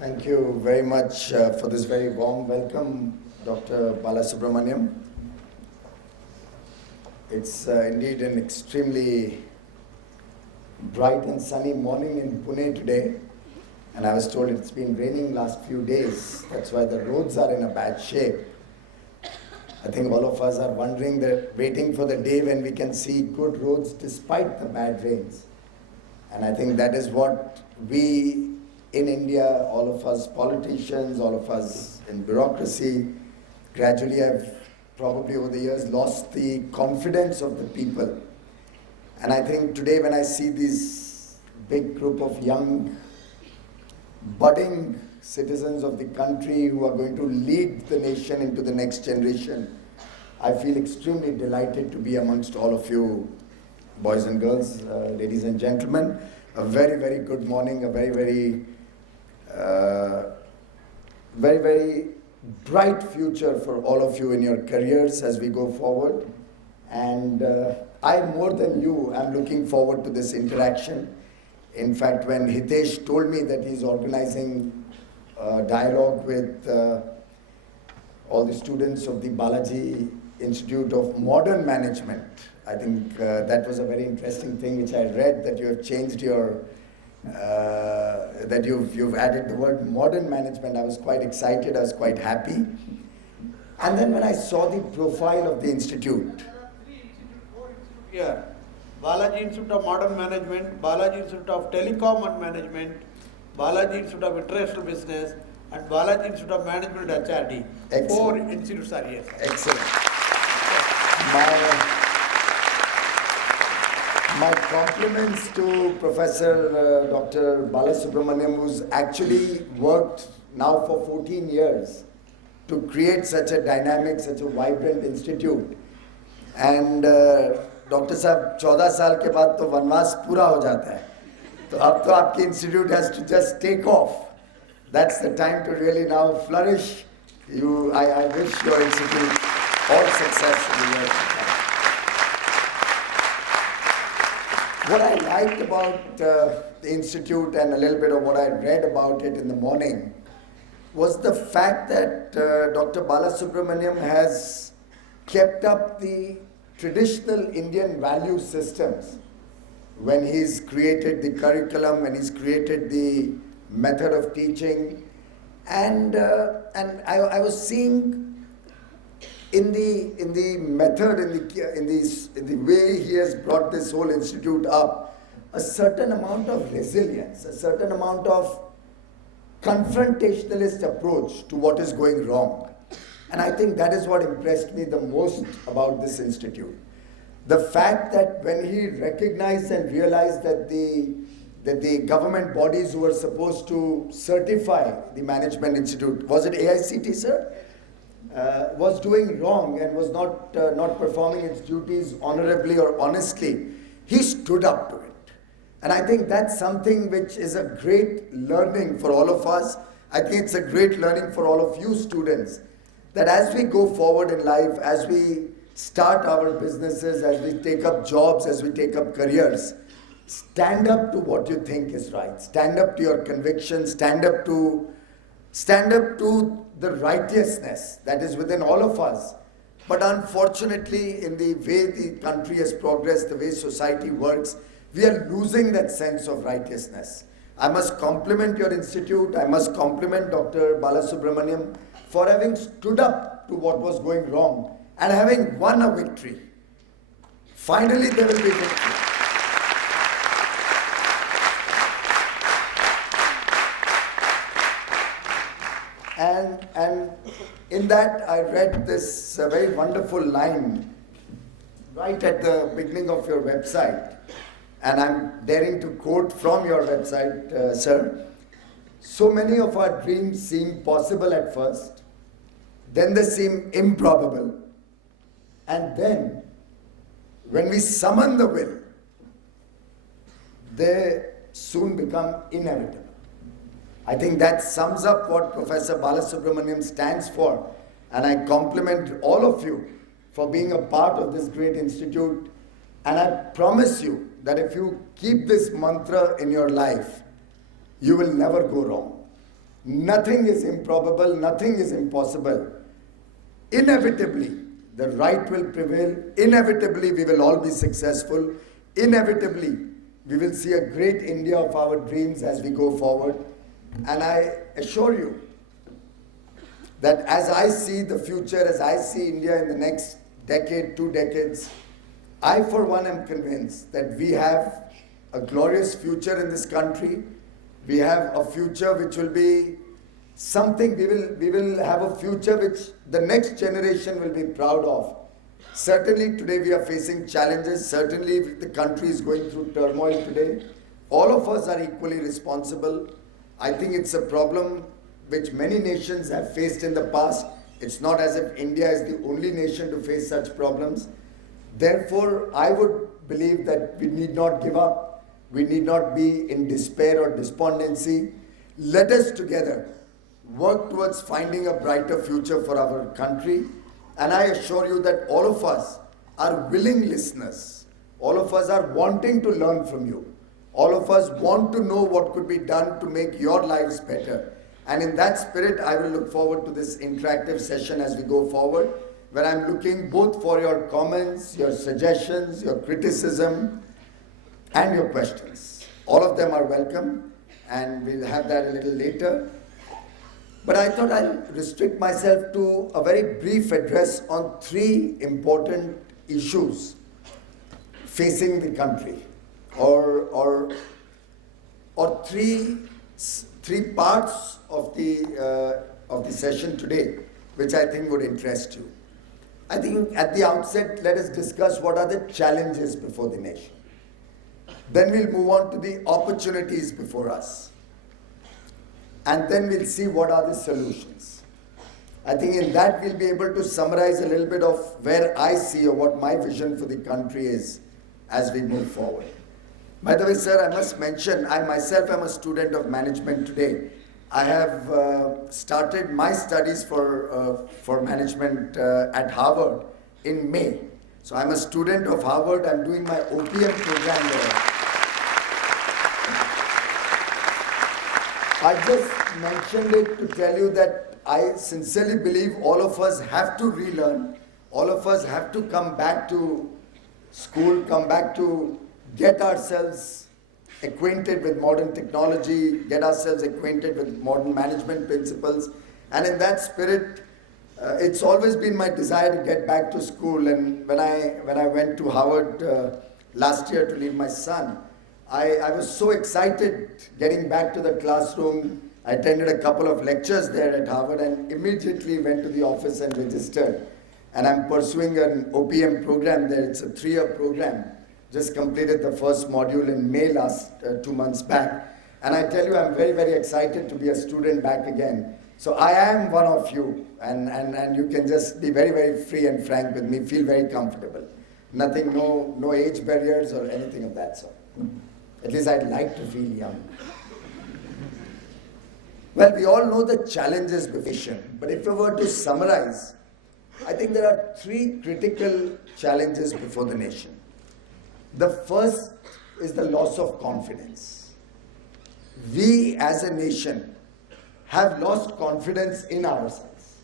Thank you very much for this very warm welcome, Dr. Balasubramaniam. It's indeed an extremely bright and sunny morning in Pune today. And I was told it's been raining last few days. That's why the roads are in a bad shape. I think all of us are waiting for the day when we can see good roads despite the bad rains. And I think that is what we in India, all of us politicians, all of us in bureaucracy, gradually have probably over the years lost the confidence of the people. And I think today when I see this big group of young, budding citizens of the country who are going to lead the nation into the next generation, I feel extremely delighted to be amongst all of you, boys and girls, ladies and gentlemen. A very, very good morning, a very, very bright future for all of you in your careers as we go forward. And I, more than you, am looking forward to this interaction. In fact, when Hitesh told me that he's organizing a dialogue with all the students of the Balaji Institute of Modern Management, I think that was a very interesting thing which I read, that you have changed your that you've added the word modern management. I was quite excited, I was quite happy. And then when I saw the profile of the institute. Here, Balaji Institute of Modern Management, Balaji Institute of Telecom and Management, Balaji Institute of International Business, and Balaji Institute of Management at HRD. Excellent. 4 institutes are here. Excellent. My compliments to Professor Dr. Balasubramaniam, who's actually worked now for 14 years to create such a dynamic, such a vibrant institute. And Dr. Sahab, 14 साल के बाद तो वनवास पूरा हो जाता है. तो अब तो आपकी institute has to just take off. That's the time to really now flourish. I wish your institute all success in the years to come. What I liked about the institute and a little bit of what I read about it in the morning was the fact that Dr. Balasubramaniam has kept up the traditional Indian value systems when he's created the curriculum, when he's created the method of teaching. And I was seeing in the method, in the way he has brought this whole institute up, a certain amount of resilience, a certain amount of confrontationalist approach to what is going wrong. And I think that is what impressed me the most about this institute. The fact that when he recognized and realized that the government bodies who were supposed to certify the management institute, was it AICT, sir? Was doing wrong and was not performing its duties honorably or honestly, he stood up to it. And I think that's something which is a great learning for all of us. I think it's a great learning for all of you students, that as we go forward in life, as we start our businesses, as we take up jobs, as we take up careers, stand up to what you think is right. Stand up to your convictions, stand up to the righteousness that is within all of us. But unfortunately, in the way the country has progressed, the way society works, we are losing that sense of righteousness. I must compliment your institute, I must compliment Dr. Balasubramaniam for having stood up to what was going wrong and having won a victory. Finally, there will be victory. And in that, I read this very wonderful line right at the beginning of your website. And I'm daring to quote from your website, sir. So many of our dreams seem possible at first, then they seem improbable. And then, when we summon the will, they soon become inevitable. I think that sums up what Professor Balasubramaniam stands for. And I compliment all of you for being a part of this great institute. And I promise you that if you keep this mantra in your life, you will never go wrong. Nothing is improbable, nothing is impossible. Inevitably, the right will prevail. Inevitably, we will all be successful. Inevitably, we will see a great India of our dreams as we go forward. And I assure you that as I see the future, as I see India in the next decade, 2 decades, I for one am convinced that we have a glorious future in this country. We have a future which will be something, we will have a future which the next generation will be proud of. Certainly today we are facing challenges, certainly the country is going through turmoil today. All of us are equally responsible. I think it's a problem which many nations have faced in the past. It's not as if India is the only nation to face such problems. Therefore, I would believe that we need not give up. We need not be in despair or despondency. Let us together work towards finding a brighter future for our country. And I assure you that all of us are willing listeners. All of us are wanting to learn from you. All of us want to know what could be done to make your lives better. And in that spirit, I will look forward to this interactive session as we go forward, where I'm looking both for your comments, your suggestions, your criticism, and your questions. All of them are welcome, and we'll have that a little later. But I thought I'll restrict myself to a very brief address on 3 important issues facing the country, or three parts of the session today, which I think would interest you. I think at the outset, let us discuss what are the challenges before the nation. Then we'll move on to the opportunities before us. And then we'll see what are the solutions. I think in that we'll be able to summarize a little bit of where I see or what my vision for the country is as we move forward. By the way, sir, I must mention, I myself am a student of management today. I have started my studies for management at Harvard in May. So I'm a student of Harvard. I'm doing my OPM program there. I just mentioned it to tell you that I sincerely believe all of us have to relearn. All of us have to come back to school, come back to get ourselves acquainted with modern technology, get ourselves acquainted with modern management principles. And in that spirit, it's always been my desire to get back to school. And when I went to Harvard last year to leave my son, I was so excited getting back to the classroom. I attended a couple of lectures there at Harvard and immediately went to the office and registered. And I'm pursuing an OPM program there. It's a 3-year program. Just completed the first module in May last 2 months back. And I tell you, I'm very, very excited to be a student back again. So I am one of you, and you can just be very, very free and frank with me, feel very comfortable. Nothing, no age barriers or anything of that sort. At least I'd like to feel young. Well, we all know the challenges before the nation, but if I were to summarize, I think there are 3 critical challenges before the nation. The first is the loss of confidence. We as a nation have lost confidence in ourselves.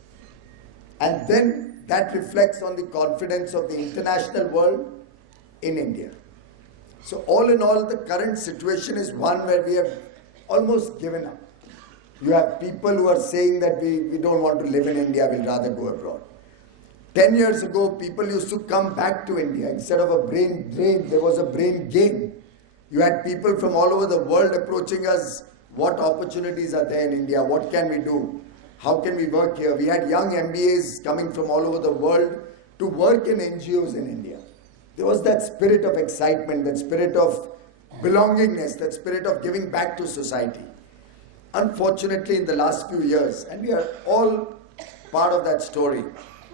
And then that reflects on the confidence of the international world in India. So all in all, the current situation is one where we have almost given up. You have people who are saying that we don't want to live in India, we'll rather go abroad. 10 years ago, people used to come back to India. Instead of a brain drain, there was a brain gain. You had people from all over the world approaching us. What opportunities are there in India? What can we do? How can we work here? We had young MBAs coming from all over the world to work in NGOs in India. There was that spirit of excitement, that spirit of belongingness, that spirit of giving back to society. Unfortunately, in the last few years, and we are all part of that story,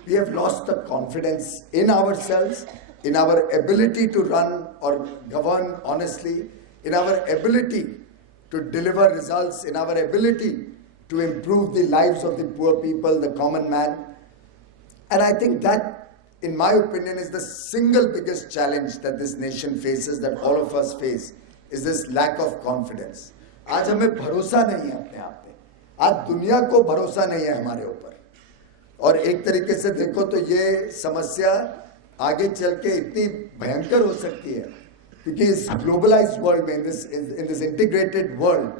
we have lost the confidence in ourselves, in our ability to run or govern honestly, in our ability to deliver results, in our ability to improve the lives of the poor people, the common man. And I think that, in my opinion, is the single biggest challenge that this nation faces, that all of us face, is this lack of confidence. आज हमें भरोसा नहीं है अपने आप पे. आज दुनिया को भरोसा नहीं है हमारे ऊपर, और एक तरीके से देखो तो ये समस्या आगे चल के इतनी भयंकर हो सकती है, क्योंकि इस ग्लोबलाइज्ड वर्ल्ड में, in this integrated world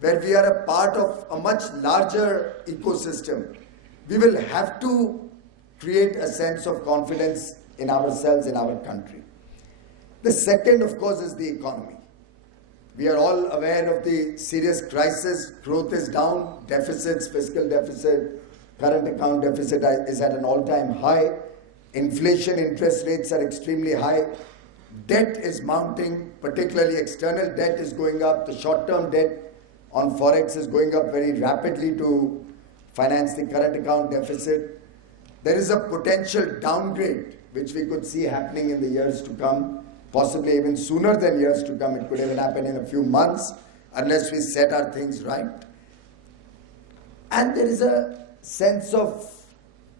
where we are a part of a much larger ecosystem, we will have to create a sense of confidence in ourselves, in our country. The second, of course, is the economy. We are all aware of the serious crisis. Growth is down, deficits, fiscal deficit, current account deficit is at an all-time high. Inflation, interest rates are extremely high. Debt is mounting, particularly external debt is going up. The short-term debt on forex is going up very rapidly to finance the current account deficit. There is a potential downgrade which we could see happening in the years to come, possibly even sooner than years to come. It could even happen in a few months unless we set our things right. And there is a sense of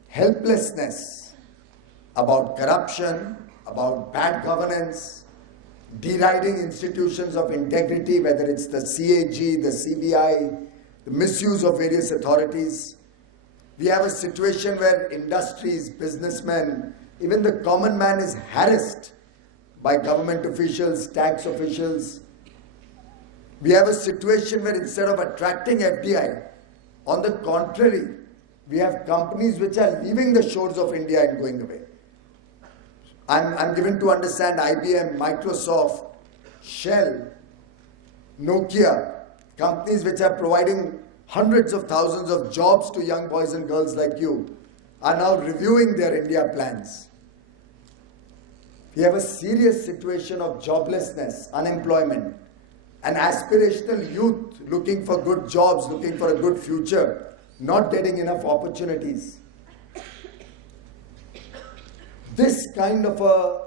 helplessness about corruption, about bad governance, deriding institutions of integrity, whether it's the CAG, the CBI, the misuse of various authorities. We have a situation where industries, businessmen, even the common man is harassed by government officials, tax officials. We have a situation where instead of attracting FDI, on the contrary, we have companies which are leaving the shores of India and going away. I'm given to understand IBM, Microsoft, Shell, Nokia, companies which are providing hundreds of thousands of jobs to young boys and girls like you, are now reviewing their India plans. We have a serious situation of joblessness, unemployment, and aspirational youth looking for good jobs, looking for a good future, not getting enough opportunities. This kind of a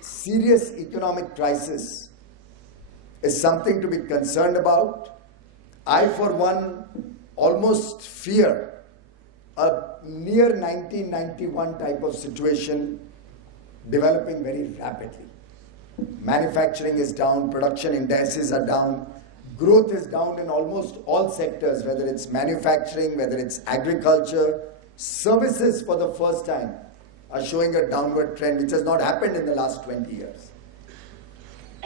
serious economic crisis is something to be concerned about. I, for one, almost fear a near 1991 type of situation developing very rapidly. Manufacturing is down, production indices are down, growth is down in almost all sectors, whether it's manufacturing, whether it's agriculture. Services for the first time are showing a downward trend, which has not happened in the last 20 years.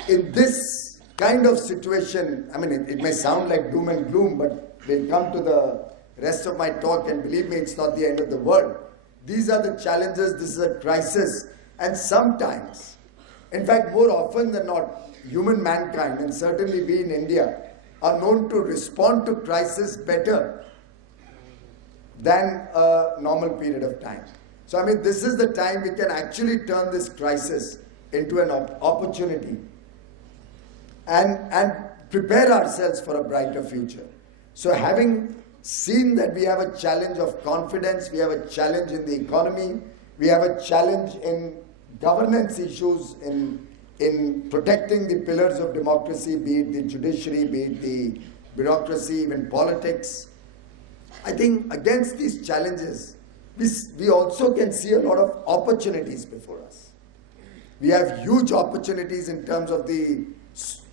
In this kind of situation, I mean, it may sound like doom and gloom, but we'll come to the rest of my talk, and believe me, it's not the end of the world. These are the challenges, this is a crisis, and sometimes, in fact, more often than not, human mankind, and certainly we in India, are known to respond to crisis better than a normal period of time. So, I mean, this is the time we can actually turn this crisis into an opportunity and prepare ourselves for a brighter future. So, having seen that we have a challenge of confidence, we have a challenge in the economy, we have a challenge in governance issues, in protecting the pillars of democracy, be it the judiciary, be it the bureaucracy, even politics. I think against these challenges, we also can see a lot of opportunities before us. We have huge opportunities in terms of the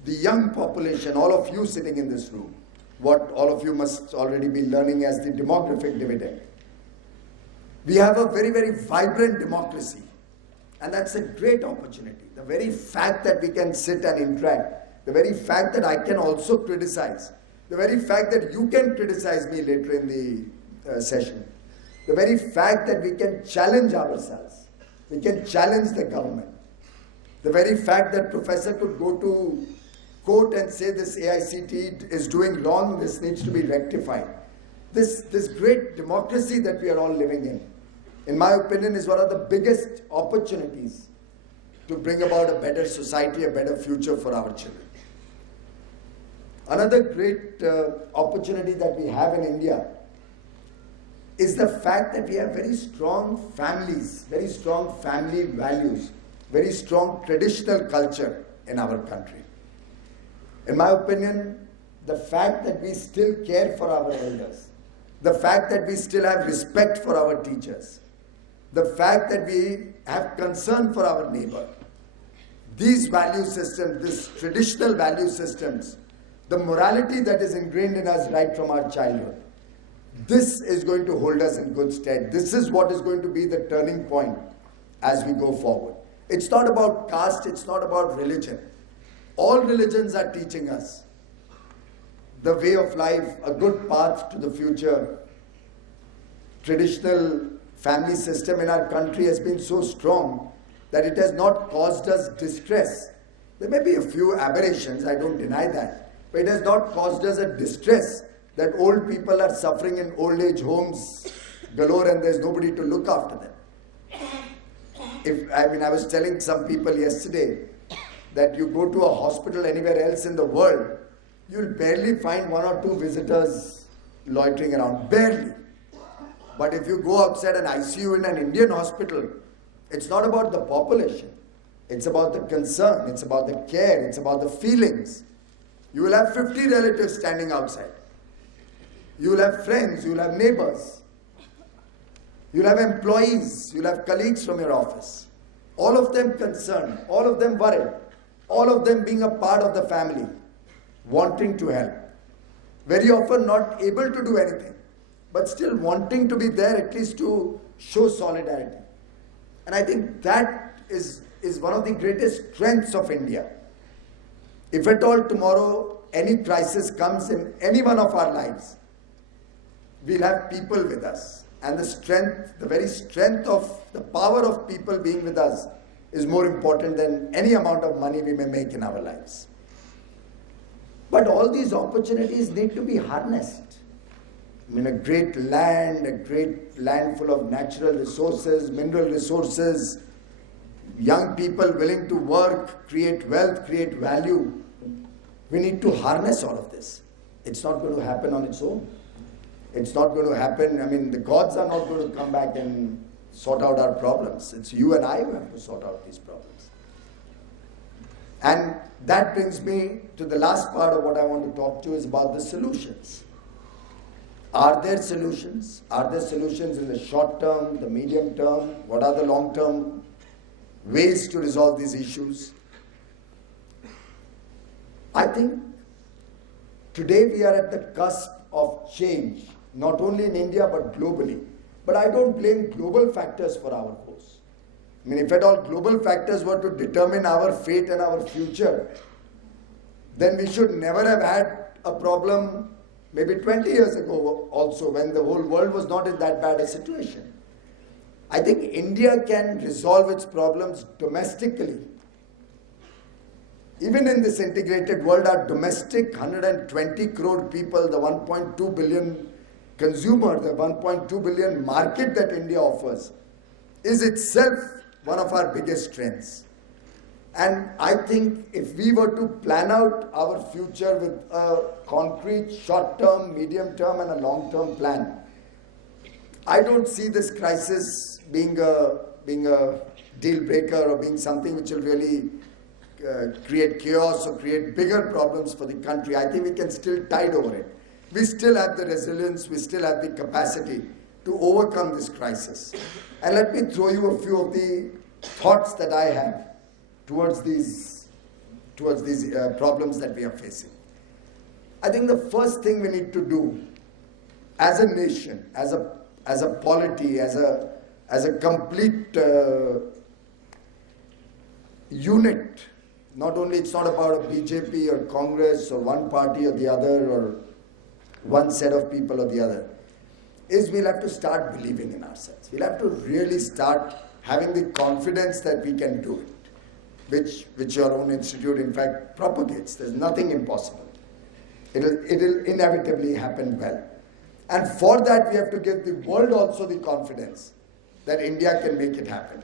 young population, all of you sitting in this room, what all of you must already be learning as the demographic dividend. We have a very, very vibrant democracy, and that's a great opportunity. The very fact that we can sit and interact, the very fact that I can also criticize, the very fact that you can criticize me later in the session, the very fact that we can challenge ourselves, we can challenge the government, the very fact that professor could go to court and say this AICT is doing wrong, this needs to be rectified. This great democracy that we are all living in my opinion, is one of the biggest opportunities to bring about a better society, a better future for our children. Another great opportunity that we have in India is the fact that we have very strong families, very strong family values, very strong traditional culture in our country. In my opinion, the fact that we still care for our elders, the fact that we still have respect for our teachers, the fact that we have concern for our neighbor, these value systems, these traditional value systems, the morality that is ingrained in us right from our childhood. This is going to hold us in good stead. This is what is going to be the turning point as we go forward. It's not about caste, it's not about religion. All religions are teaching us the way of life, a good path to the future. Traditional family system in our country has been so strong that it has not caused us distress. There may be a few aberrations, I don't deny that, but it has not caused us a distress that old people are suffering in old age homes galore and there's nobody to look after them. I was telling some people yesterday that you go to a hospital anywhere else in the world, you'll barely find one or two visitors loitering around, barely. But if you go outside an ICU in an Indian hospital, it's not about the population. It's about the concern, it's about the care, it's about the feelings. You will have 50 relatives standing outside. You will have friends, you will have neighbors. You will have employees, you will have colleagues from your office. All of them concerned, all of them worried, all of them being a part of the family, wanting to help. Very often not able to do anything, but still wanting to be there at least to show solidarity. And I think that is one of the greatest strengths of India. If at all tomorrow any crisis comes in any one of our lives, we'll have people with us. And the strength, the very strength of the power of people being with us is more important than any amount of money we may make in our lives. But all these opportunities need to be harnessed. I mean, a great land full of natural resources, mineral resources, young people willing to work, create wealth, create value. We need to harness all of this. It's not going to happen on its own. It's not going to happen, I mean, the gods are not going to come back and sort out our problems. It's you and I who have to sort out these problems. And that brings me to the last part of what I want to talk to is about the solutions. Are there solutions? Are there solutions in the short term, the medium term? What are the long term ways to resolve these issues? I think today we are at the cusp of change, not only in India but globally. But I don't blame global factors for our woes. I mean, if at all global factors were to determine our fate and our future, then we should never have had a problem maybe 20 years ago also, when the whole world was not in that bad a situation. I think India can resolve its problems domestically. Even in this integrated world, our domestic 120 crore people, the 1.2 billion consumer, the 1.2 billion market that India offers, is itself one of our biggest strengths. And I think if we were to plan out our future with a concrete short-term, medium-term and a long-term plan, I don't see this crisis being a deal breaker or being something which will really create chaos or create bigger problems for the country. I think we can still tide over it. We still have the resilience, we still have the capacity to overcome this crisis. And let me throw you a few of the thoughts that I have towards these problems that we are facing. I think the first thing we need to do as a nation, as a polity, as a complete unit, not only it's not about a BJP or Congress or one party or the other or one set of people or the other, is we'll have to start believing in ourselves. We'll have to really start having the confidence that we can do it, which your own institute in fact propagates. There's nothing impossible. It'll inevitably happen well. And for that we have to give the world also the confidence that India can make it happen.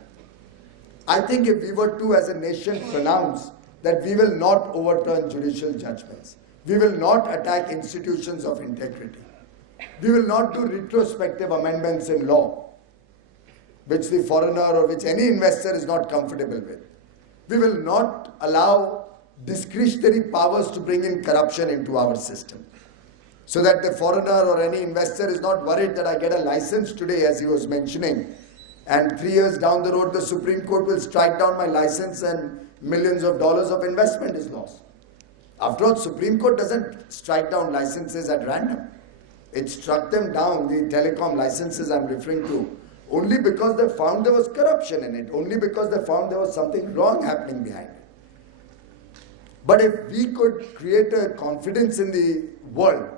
I think if we were to as a nation pronounce that we will not overturn judicial judgments, we will not attack institutions of integrity, we will not do retrospective amendments in law, which the foreigner or which any investor is not comfortable with. We will not allow discretionary powers to bring in corruption into our system, so that the foreigner or any investor is not worried that I get a license today, as he was mentioning, and 3 years down the road the Supreme Court will strike down my license and millions of dollars of investment is lost. After all, Supreme Court doesn't strike down licenses at random. It struck them down, the telecom licenses I'm referring to, only because they found there was corruption in it, only because they found there was something wrong happening behind it. But if we could create a confidence in the world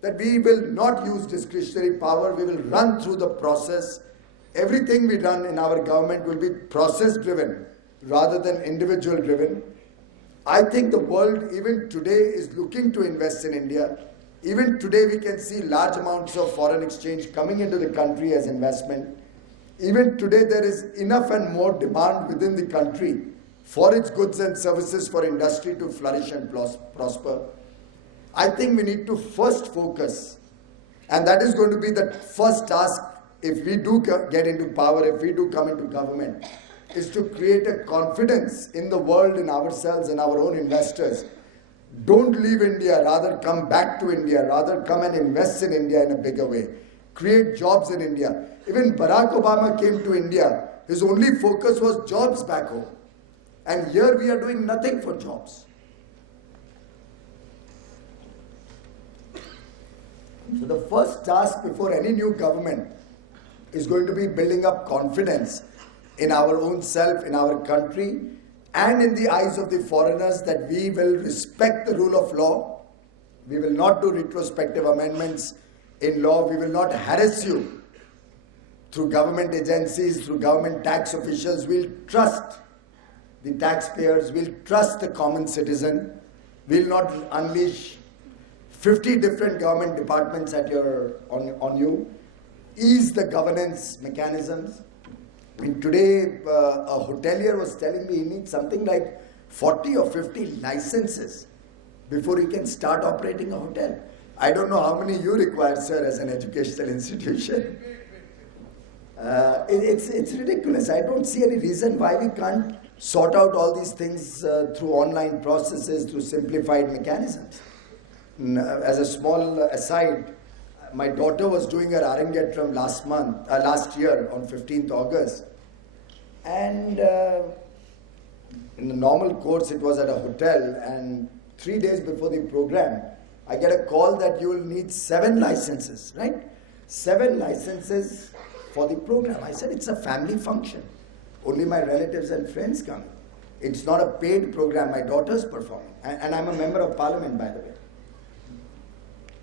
that we will not use discretionary power, we will run through the process. Everything we run in our government will be process driven rather than individual driven. I think the world even today is looking to invest in India. Even today we can see large amounts of foreign exchange coming into the country as investment. Even today there is enough and more demand within the country for its goods and services for industry to flourish and prosper. I think we need to first focus, and that is going to be the first task if we do get into power, if we do come into government, is to create a confidence in the world, in ourselves, in our own investors. Don't leave India, rather come back to India, rather come and invest in India in a bigger way. Create jobs in India. Even Barack Obama came to India, his only focus was jobs back home. And here we are doing nothing for jobs. So the first task before any new government is going to be building up confidence in our own self, in our country, and in the eyes of the foreigners that we will respect the rule of law. We will not do retrospective amendments in law. We will not harass you through government agencies, through government tax officials. We'll trust the taxpayers. We'll trust the common citizen. We'll not unleash 50 different government departments at on you. Ease the governance mechanisms. I mean, today, a hotelier was telling me he needs something like 40 or 50 licenses before he can start operating a hotel. I don't know how many you require, sir, as an educational institution. It's ridiculous. I don't see any reason why we can't sort out all these things through online processes, through simplified mechanisms. As a small aside, my daughter was doing her Arangetram last year on 15th August. And in the normal course, it was at a hotel. And 3 days before the program, I get a call that you will need 7 licenses, right? 7 licenses for the program. I said, it's a family function. Only my relatives and friends come. It's not a paid program. My daughter's performing. And I'm a member of parliament, by the way.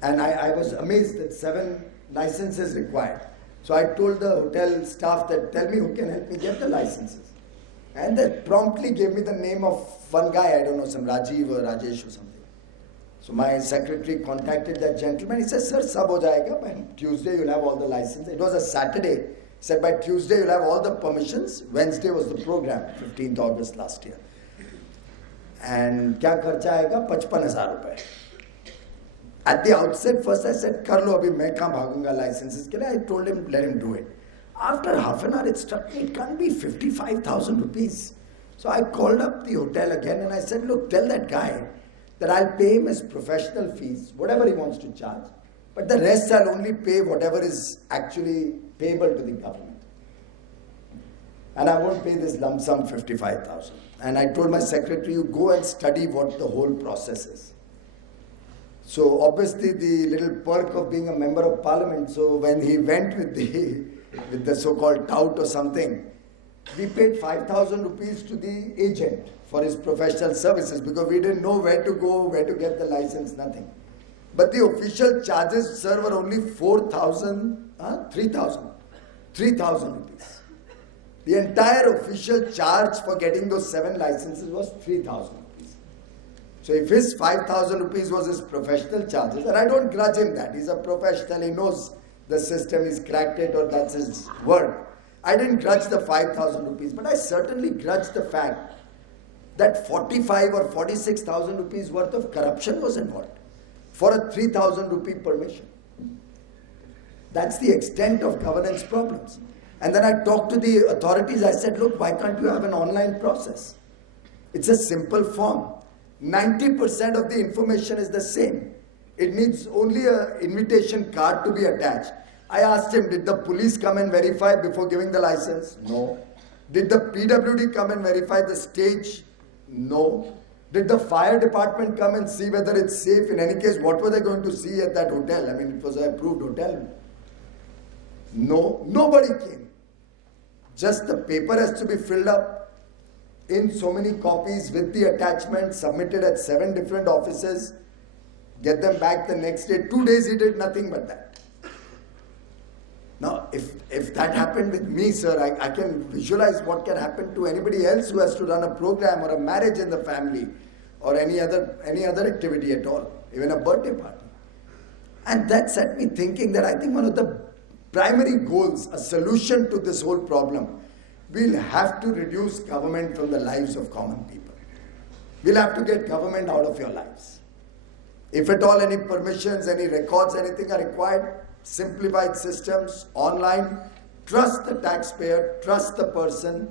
And I was amazed that 7 licenses required. So I told the hotel staff that, tell me who can help me get the licenses. And they promptly gave me the name of one guy, I don't know, some Rajiv or Rajesh or something. So my secretary contacted that gentleman. He said, sir, sab ho jayega. By Tuesday you'll have all the licenses. It was a Saturday. He said, by Tuesday you'll have all the permissions. Wednesday was the program, 15th August last year. And kya kharcha aayega? 55,000 rupees. At the outset, first I said, kar lo, abhi main kahan bhagunga licenses ke liye. I told him, let him do it. After half an hour, it struck me, it can't be 55,000 rupees. So I called up the hotel again and I said, look, tell that guy that I'll pay him his professional fees, whatever he wants to charge. But the rest I'll only pay whatever is actually payable to the government. And I won't pay this lump sum 55,000. And I told my secretary, you go and study what the whole process is. So obviously the little perk of being a member of parliament, so when he went with the so-called tout or something, we paid 5,000 rupees to the agent for his professional services because we didn't know where to go, where to get the license, nothing. But the official charges, sir, were only 3,000 rupees. The entire official charge for getting those 7 licenses was 3,000 rupees. So if his 5,000 rupees was his professional charges, and I don't grudge him that, he's a professional, he knows the system, he's cracked it, or that's his work. I didn't grudge the 5,000 rupees, but I certainly grudge the fact that 45 or 46,000 rupees worth of corruption was involved for a 3,000 rupee permission. That's the extent of governance problems. And then I talked to the authorities, I said, look, why can't you have an online process? It's a simple form. 90% of the information is the same. It needs only an invitation card to be attached. I asked him, did the police come and verify before giving the license? No. Did the PWD come and verify the stage? No. Did the fire department come and see whether it's safe? In any case, what were they going to see at that hotel? I mean, it was an approved hotel. No, nobody came. Just the paper has to be filled up in so many copies with the attachment, submitted at 7 different offices, get them back the next day. 2 days he did nothing but that. Now, if that happened with me, sir, I can visualize what can happen to anybody else who has to run a program or a marriage in the family or any other activity at all, even a birthday party. And that set me thinking that I think one of the primary goals, a solution to this whole problem, we'll have to reduce government from the lives of common people. We'll have to get government out of your lives. If at all any permissions, any records, anything are required, simplified systems, online, trust the taxpayer, trust the person.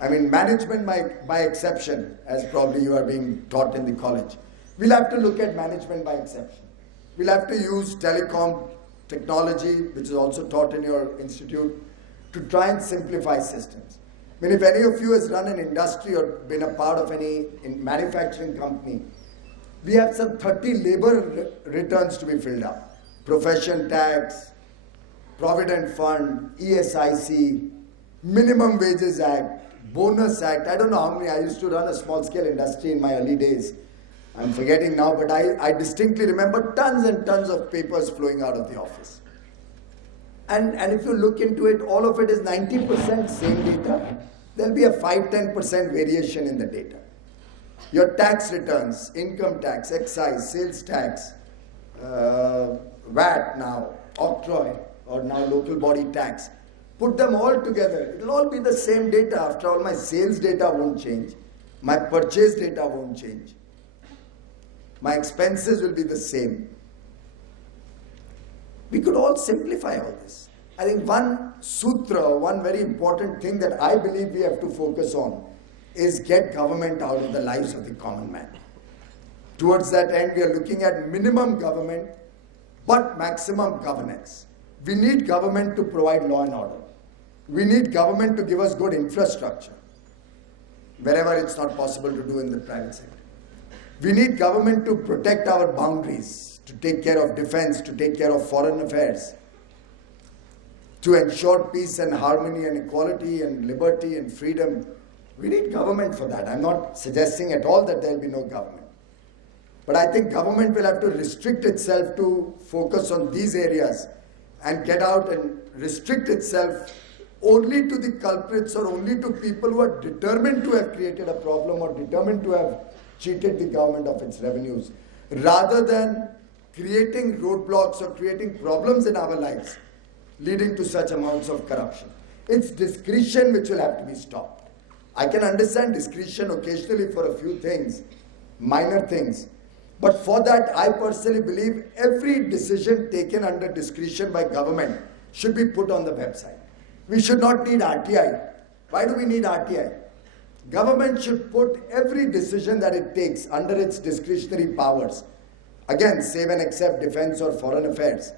I mean, management by exception, as probably you are being taught in the college. We'll have to look at management by exception. We'll have to use telecom technology, which is also taught in your institute, to try and simplify systems. I mean, if any of you has run an industry or been a part of any manufacturing company, we have some 30 labor returns to be filled up. Profession tax, Provident Fund, ESIC, Minimum Wages Act, Bonus Act. I don't know how many. I used to run a small scale industry in my early days. I'm forgetting now, but I distinctly remember tons and tons of papers flowing out of the office. And if you look into it, all of it is 90% same data. There'll be a 5-10% variation in the data. Your tax returns, income tax, excise, sales tax, VAT now, octroi, or now local body tax. Put them all together. It'll all be the same data. After all, my sales data won't change. My purchase data won't change. My expenses will be the same. We could all simplify all this. I think one sutra, one very important thing that I believe we have to focus on is get government out of the lives of the common man. Towards that end, we are looking at minimum government, but maximum governance. We need government to provide law and order. We need government to give us good infrastructure, wherever it's not possible to do in the private sector. We need government to protect our boundaries, to take care of defense, to take care of foreign affairs, to ensure peace and harmony and equality and liberty and freedom. We need government for that. I'm not suggesting at all that there will be no government. But I think government will have to restrict itself to focus on these areas and get out and restrict itself only to the culprits or only to people who are determined to have created a problem or determined to have cheated the government of its revenues, rather than creating roadblocks or creating problems in our lives leading to such amounts of corruption. It's discretion which will have to be stopped. I can understand discretion occasionally for a few things, minor things. But for that, I personally believe every decision taken under discretion by government should be put on the website. We should not need RTI. Why do we need RTI? Government should put every decision that it takes under its discretionary powers, again, save and except defense or foreign affairs,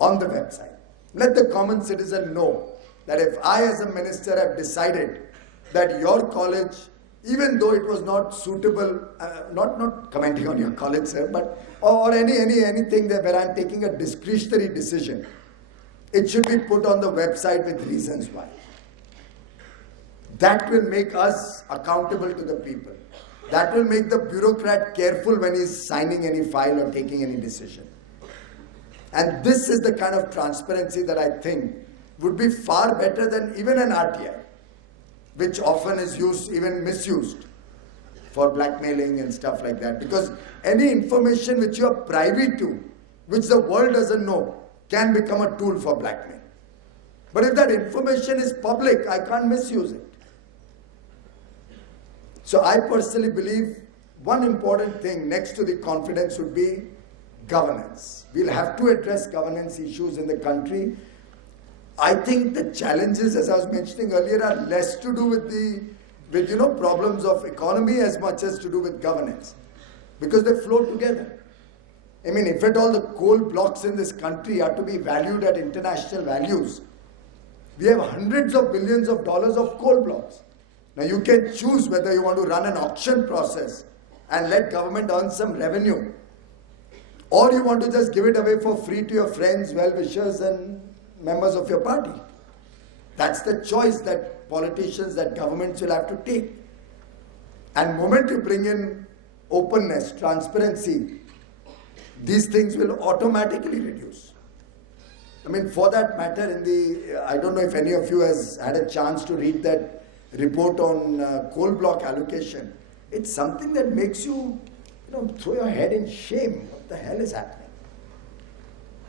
on the website. Let the common citizen know that if I as a minister have decided that your college, even though it was not suitable, not commenting on your college, sir, but or anything that where I'm taking a discretionary decision, it should be put on the website with reasons why. That will make us accountable to the people. That will make the bureaucrat careful when he's signing any file or taking any decision. And this is the kind of transparency that I think would be far better than even an RTI, which often is used, even misused, for blackmailing and stuff like that. Because any information which you are privy to, which the world doesn't know, can become a tool for blackmail. But if that information is public, I can't misuse it. So I personally believe one important thing next to the confidence would be governance. We'll have to address governance issues in the country. I think the challenges, as I was mentioning earlier, are less to do with problems of economy as much as to do with governance, because they flow together. I mean, if at all the coal blocks in this country are to be valued at international values, we have hundreds of billions of dollars of coal blocks. Now you can choose whether you want to run an auction process and let government earn some revenue, or you want to just give it away for free to your friends, well-wishers and members of your party. That's the choice that politicians, that governments will have to take. And the moment you bring in openness, transparency, these things will automatically reduce. I mean, for that matter, I don't know if any of you has had a chance to read that report on coal block allocation. It's something that makes you, throw your head in shame. What the hell is happening?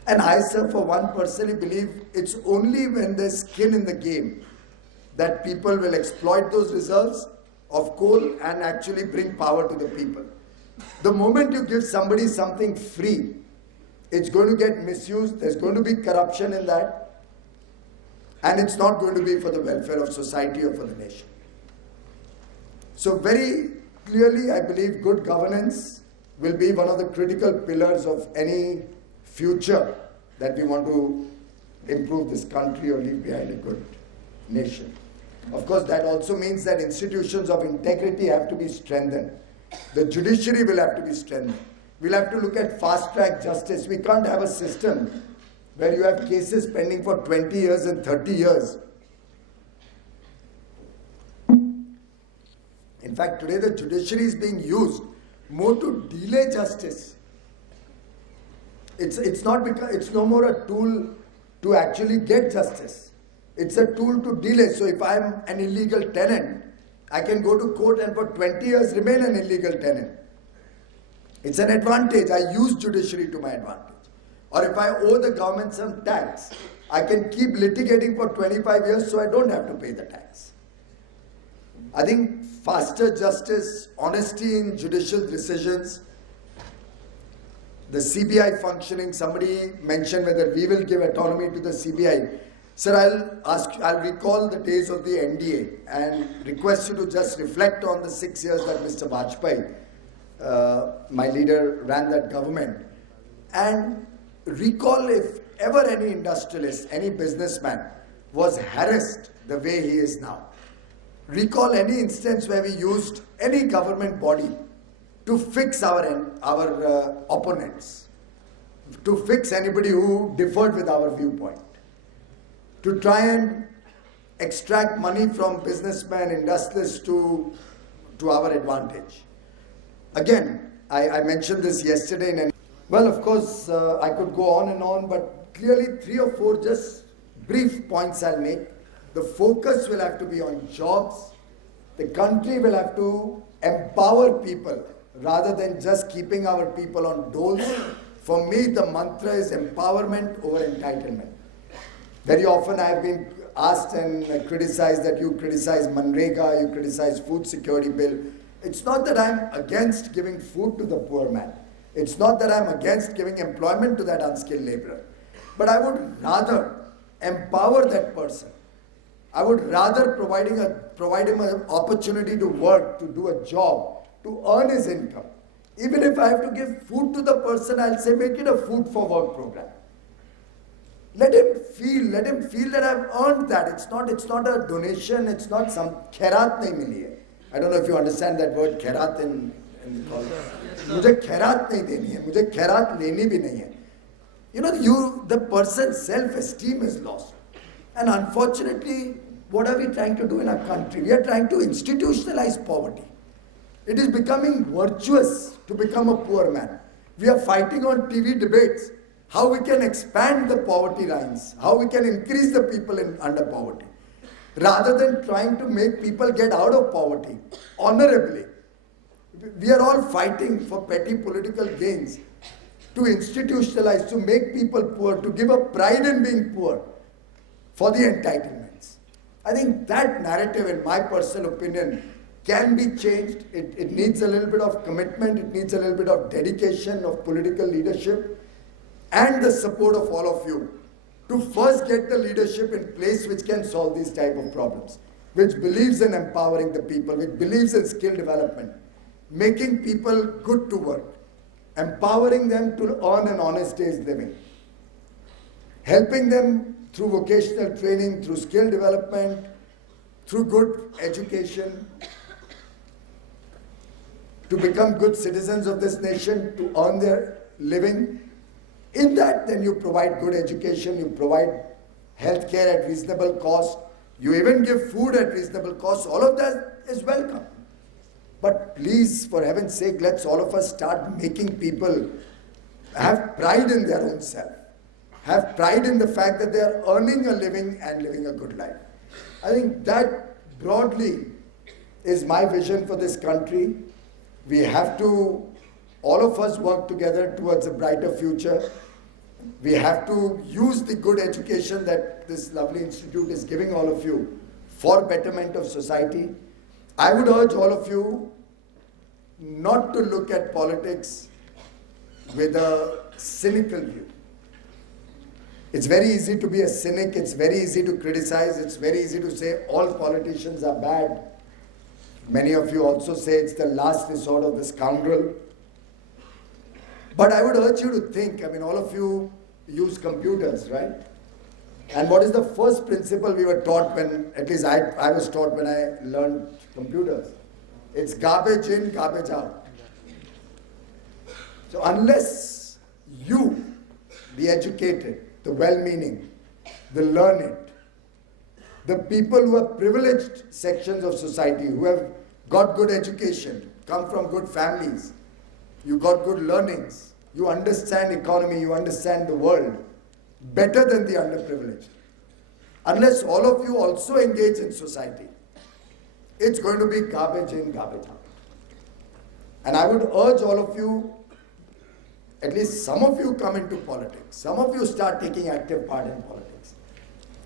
And I, sir, for one, personally believe it's only when there's skin in the game that people will exploit those reserves of coal and actually bring power to the people. The moment you give somebody something free, it's going to get misused, there's going to be corruption in that, and it's not going to be for the welfare of society or for the nation. So very clearly, I believe good governance will be one of the critical pillars of any future that we want to improve this country or leave behind a good nation. Of course, that also means that institutions of integrity have to be strengthened. The judiciary will have to be strengthened. We'll have to look at fast-track justice. We can't have a system where you have cases pending for 20 years and 30 years. In fact, today the judiciary is being used more to delay justice. It's no more a tool to actually get justice. It's a tool to delay. So if I'm an illegal tenant, I can go to court and for 20 years remain an illegal tenant. It's an advantage. I use judiciary to my advantage. Or if I owe the government some tax, I can keep litigating for 25 years so I don't have to pay the tax. I think faster justice, honesty in judicial decisions, the CBI functioning, somebody mentioned whether we will give autonomy to the CBI. Sir, I'll recall the days of the NDA and request you to just reflect on the 6 years that Mr. Vajpayee, my leader, ran that government, and recall if ever any industrialist, any businessman was harassed the way he is now. Recall any instance where we used any government body to fix our opponents, to fix anybody who differed with our viewpoint, to try and extract money from businessmen, industrialists to our advantage. Again, I mentioned this yesterday. Well, of course, I could go on, but clearly 3 or 4 just brief points I'll make. The focus will have to be on jobs. The country will have to empower people rather than just keeping our people on doles. For me, the mantra is empowerment over entitlement. Very often I have been asked and criticized that you criticize Manrega, you criticize food security bill. It's not that I'm against giving food to the poor man. It's not that I'm against giving employment to that unskilled laborer. But I would rather empower that person. I would rather provide him an opportunity to work, to do a job, to earn his income. Even if I have to give food to the person, I'll say make it a food for work program. Let him feel that I've earned that. It's not a donation, it's not some khairat nahi mili hai. I don't know if you understand that word khairat in college. Mujhe khairat nahi deni hai, mujhe khairat leni bhi nahi hai. The person's self-esteem is lost. And unfortunately, what are we trying to do in our country? We are trying to institutionalize poverty. It is becoming virtuous to become a poor man. We are fighting on TV debates how we can expand the poverty lines, how we can increase the people under poverty, rather than trying to make people get out of poverty honorably. We are all fighting for petty political gains, to institutionalize, to make people poor, to give a pride in being poor for the entitlements. I think that narrative, in my personal opinion, can be changed. It needs a little bit of commitment, it needs a little bit of dedication of political leadership and the support of all of you to first get the leadership in place which can solve these type of problems, which believes in empowering the people, which believes in skill development, making people good to work, empowering them to earn an honest day's living, helping them through vocational training, through skill development, through good education, to become good citizens of this nation, to earn their living. In that, then you provide good education, you provide health care at reasonable cost, you even give food at reasonable cost. All of that is welcome. But please, for heaven's sake, let's all of us start making people have pride in their own self. Have pride in the fact that they are earning a living and living a good life. I think that broadly is my vision for this country. We have to, all of us, work together towards a brighter future. We have to use the good education that this lovely institute is giving all of you for betterment of society. I would urge all of you not to look at politics with a cynical view. It's very easy to be a cynic, it's very easy to criticize, it's very easy to say all politicians are bad. Many of you also say it's the last resort of the scoundrel. But I would urge you to think, I mean, all of you use computers, right? And what is the first principle we were taught when, at least I was taught when I learned computers? It's garbage in, garbage out. So unless you, the educated, the well-meaning, the learned, the people who are privileged sections of society, who have got good education, come from good families, you got good learnings, you understand economy, you understand the world better than the underprivileged. Unless all of you also engage in society, it's going to be garbage in, garbage out. And I would urge all of you, at least some of you, come into politics. Some of you start taking active part in politics.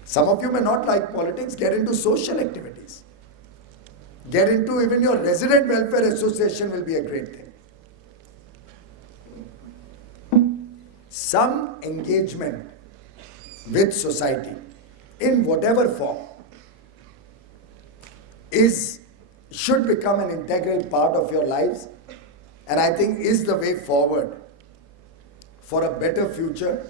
Some of you may not like politics, get into social activities. Get into even your resident welfare association will be a great thing. Some engagement with society in whatever form should become an integral part of your lives, and I think is the way forward for a better future.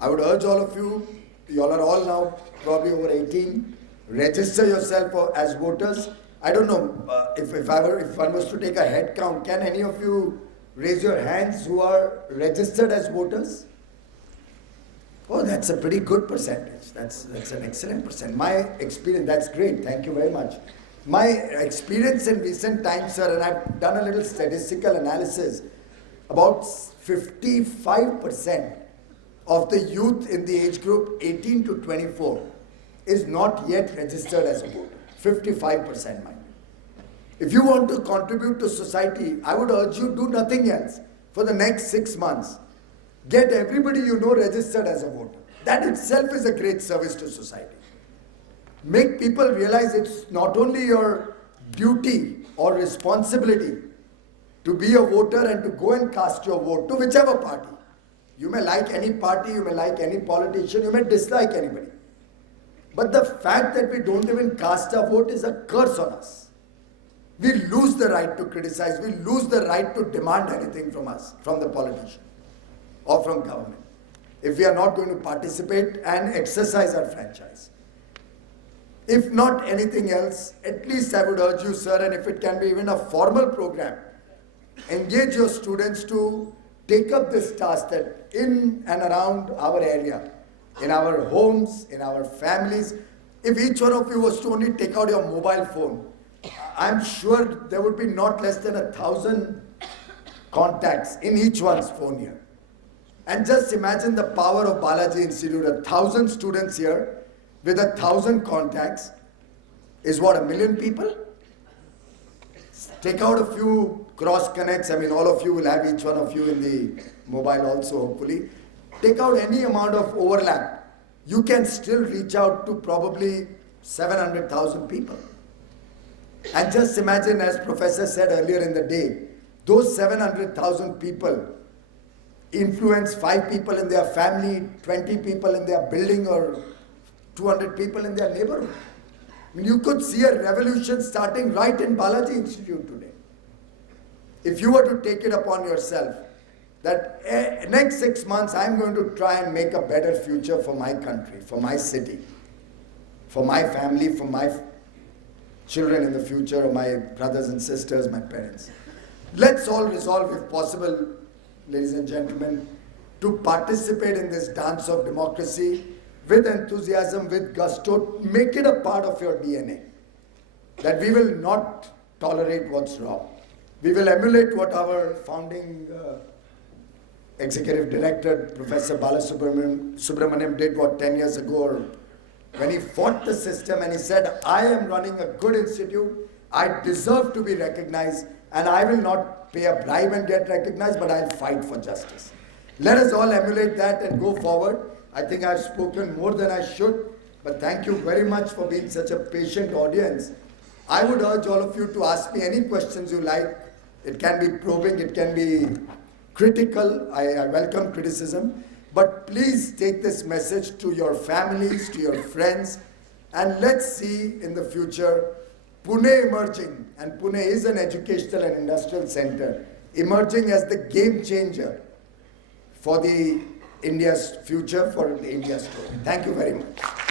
I would urge all of you, you all are all now probably over 18, register yourself as voters. I don't know, if one was to take a head count, can any of you raise your hands who are registered as voters? Oh, that's a pretty good percentage. That's an excellent percent. My experience, that's great, thank you very much. My experience in recent times, sir, and I've done a little statistical analysis, about 55% of the youth in the age group 18 to 24 is not yet registered as a voter. 55%, mind. If you want to contribute to society, I would urge you do nothing else for the next 6 months. Get everybody you know registered as a voter. That itself is a great service to society. Make people realize it's not only your duty or responsibility to be a voter and to go and cast your vote to whichever party. You may like any party, you may like any politician, you may dislike anybody. But the fact that we don't even cast our vote is a curse on us. We lose the right to criticize, we lose the right to demand anything from us, from the politician or from government, if we are not going to participate and exercise our franchise. If not anything else, at least I would urge you, sir, and if it can be even a formal program, engage your students to take up this task that in and around our area, in our homes, in our families, if each one of you was to only take out your mobile phone, I'm sure there would be not less than 1,000 contacts in each one's phone here. And just imagine the power of Balaji Institute, 1,000 students here with 1,000 contacts is what, 1 million people? Take out a few cross connects. I mean, all of you will have each one of you in the mobile also, hopefully. Take out any amount of overlap. You can still reach out to probably 700,000 people. And just imagine, as Professor said earlier in the day, those 700,000 people influence 5 people in their family, 20 people in their building, or 200 people in their neighborhood. I mean, you could see a revolution starting right in Balaji Institute today. If you were to take it upon yourself, that next 6 months I'm going to try and make a better future for my country, for my city, for my family, for my children in the future, or my brothers and sisters, my parents. Let's all resolve, if possible, ladies and gentlemen, to participate in this dance of democracy with enthusiasm, with gusto. Make it a part of your DNA. That we will not tolerate what's wrong. We will emulate what our founding executive director, Professor Subramaniam did 10 years ago, when he fought the system and he said, I am running a good institute, I deserve to be recognized, and I will not pay a bribe and get recognized, but I'll fight for justice. Let us all emulate that and go forward. I think I've spoken more than I should, but thank you very much for being such a patient audience. I would urge all of you to ask me any questions you like. It can be probing, it can be critical. I welcome criticism. But please take this message to your families, to your friends, and let's see in the future Pune emerging, and Pune is an educational and industrial center, emerging as the game changer for the India's future, for the India's story. Thank you very much.